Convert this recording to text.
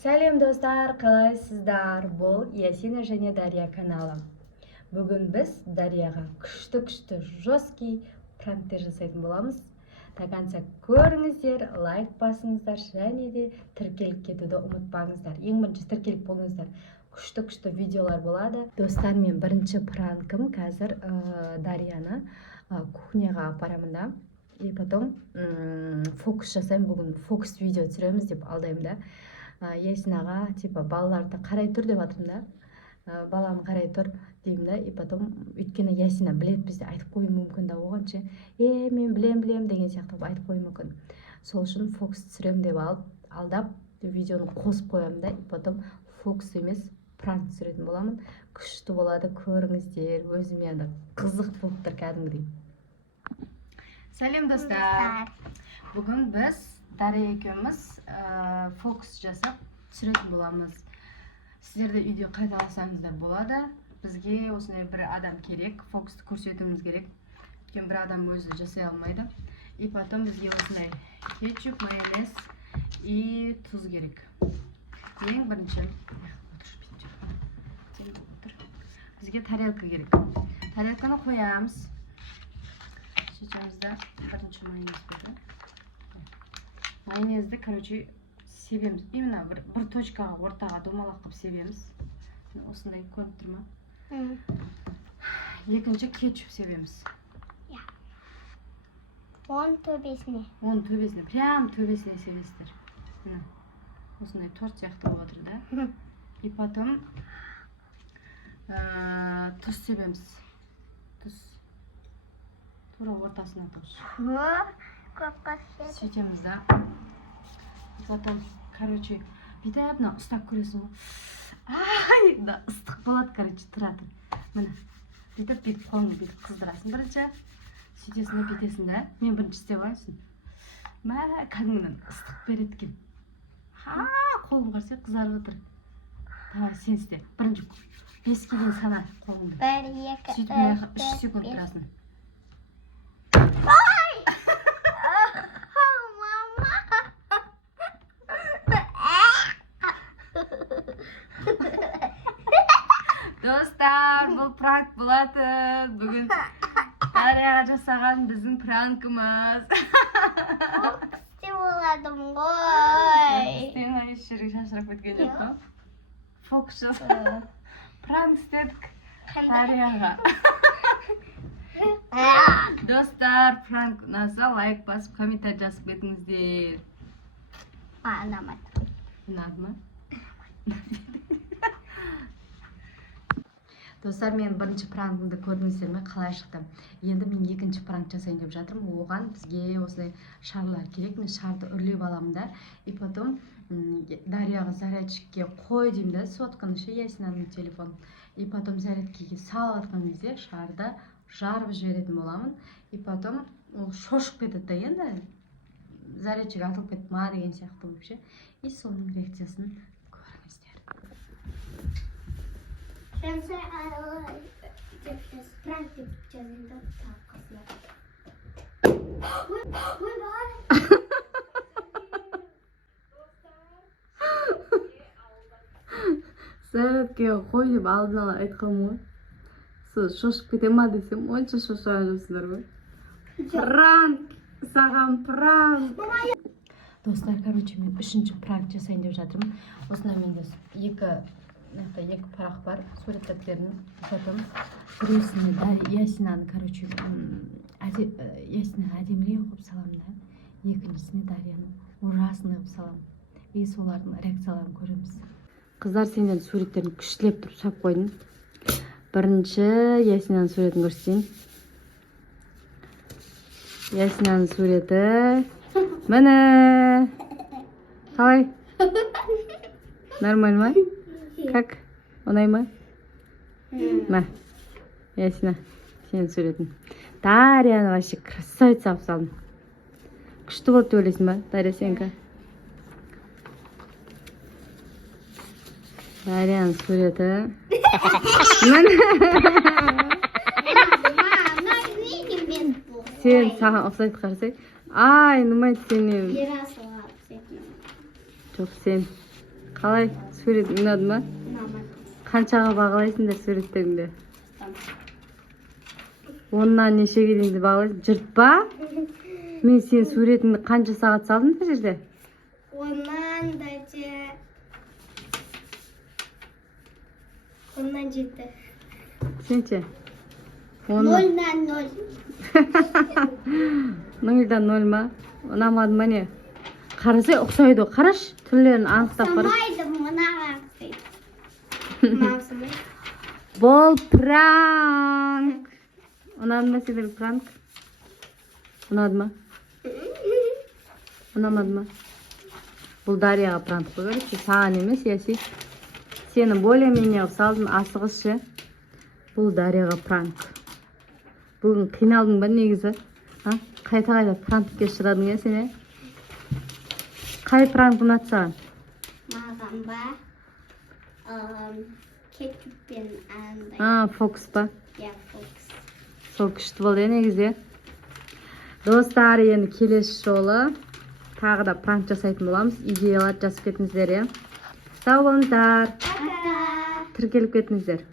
Сәлем достар, қалайсыздар? Бұл Ясина және Дария каналы. Бүгін біз Дарияға күшті жесткий пранктер жасайтын боламыз. До конца көріңіздер, лайк басыңыздар және де тіркеліп кетуді ұмытпаңыздар. Ең бірінші тіркеліп болыңыздар. Күшті видеолар болады. Достар, мен бірінші пранкім қазір Дарияны кухняға апарамын да. И потом фокус жасаймын. Бүгін фокус видео түсіреміз деп алдаймын да. Ясинаға типа балаларды қарай тұр деп атырмын да. Баланы қарай тұр деймін да. И потом өйткені Ясина білет бізде айтып қою мүмкін да, оғанша мен білем деген сияқты айтып қою мүмкін. Сол үшін фокус түсірем деп алдап видеоны қосып қоямын да. И потом фокус емес пранк түсіретін боламын. Күшті болады, көріңіздер. Өзіме анда қызық болып тұр кәдімгідей. Сәлем достар. Бүгін біз Дария екеуміз фокус жасап түсіретін боламыз. Сіздерді үйде қайталасаңыздар болады. Бізге осындай бір адам керек, фокусты көрсетуіміз керек. Өйткені бір адам өзі жасай алмайды. И потом бізге осындай кетчуп, майонез и тұз керек. Ең бірінші бізге тарелка керек. Тарелканы қоямыз. Шешемізді бірінші майонез берді. Майонезді, короче, себеміз. Именно бір точкаға, ортаға домалақ қып себеміз. Осындай көріп тұр ма? Екінші кетчуп себеміз. Оның төбесіне. Оның төбесіне, прям төбесіне себесіздер. Осындай торт сияқты болып отыр да. И потом тұз себеміз. Тұз. Тура ортасына тұз. Сөйтеміз да. Потом, короче, бүйтіп ұстап көресің ғой. Ай, да, ыстық болады, короче, тұратыр. Міне, бүйтіп қолыңды бүйтіп қыздырасың бірінші. Сөйтесің да бүйтесің да. Мен бірінші істеп алайын. Кәдімгіден ыстық береді екен. Қолым қарсы қызарып отыр. Давай, сен істе. Бірінші 5-ке дейін сана қолыңды. 1, 2, 3, 4, 5. Сөйтіп 3 секунд тұрасың. Достар, бұл пранк болады. Бүгін Дарияға жасаған біздің пранкымыз. Фокусте боладым ғой. Сен еш жерге шашырап кеткен жоқ па? Фокус жасадық. Пранк істедік Дарияға. Достар, пранк ұнаса лайк басып, комментарий жазып кетіңіздер. Ұнамады. Ұнады ма? Достар, мен бірінші пранкымды көрдіңіздер ме, қалай шықты. Енді мен екінші пранк жасайын деп жатырмын. Оған бізге осылай шарлар керек. Мен шарды үрлеп аламын да. И потом Дарияға зарядчикке қой деймін да, сотканы ше, Ясинаның телефон. И потом зарядкеге салып атқан кезде шарды жарып жіберетін боламын. И потом ол шошып кетеді да, енді зарядчик атылып кетті ма деген сияқты болып ше. И соның реакциясын көріңіздер. Шансай аралай пранк деп жазында таққызлар. Ой, бар. Зарядкеге қой деп алдын ала айтқам ғой. Сіз шошып кете ма десем, онша шошыған жоқсыздар ғой. Пранк! Саған пранк! Достар, короче, мен үшінші пранк жасайын деп жатырмын. Осында менде екі парақ бар, суреттердің. Потом біреусіне Ясинаны, короче, Ясина әдемірек қылып саламын да. Екіншісіне Дарияны ужасный қылып саламын. И солардың реакцияларын көреміз. Қыздар, сенден суреттерін күштілеп тұрып сап қойдың. Бірінші Ясинаның суретін көрсетейін. Ясинаның суреті. Міне. Қалай? Нормально ма? Как? Онай ма? Ма. Ясина, сенің суретін. Дарияны вообще красавица алып салдым. Күшті болды деп ойлайсың ба, Дария сенікі? Дарияның суреті. Сен саған ұқсайды қарсай. Ай, нұмайды сені. Жоқ, сен қалай суретің ұнады ма? Нормально. Қаншаға бағалайсыңдар суреттеріңді? 10-нан нешеге дейін бағалайсың? Жұртпа? Мен сен суретіңді қанша сағат салдым бұл жерде? Ondan Ondan 7. Сенше? 0'dan 0. 0-дан 0 ма? Ұнамады ма не? Қарасай ұқсайды, қараш, түрлерін анықтап қараш. Самайды мына қақсайды. Маусымай. Бол пранк. Ұнады ма сендер пранк? Ұнады ма? Ұнамады ма? Бұл Дарияға пранк қой, көресіз, саған емес, яси. Сені более-менее салдым, асығызшы. Бұл Дарияға пранк. Бүгін қиналдың ба негізі? Қайта пранкке ұшырадың я сен? Қай пранк ұнады саған? Маған ба? Кетчуппен андай. Фокус па? Я фокус. Сол күшті болды негізі. Достар, енді келесі жолы тағы да пранк жасайтын боламыз. Идеялар жазып кетіңіздер, е. Сау болыңыздар. Пока. Тіркеліп кетіңіздер.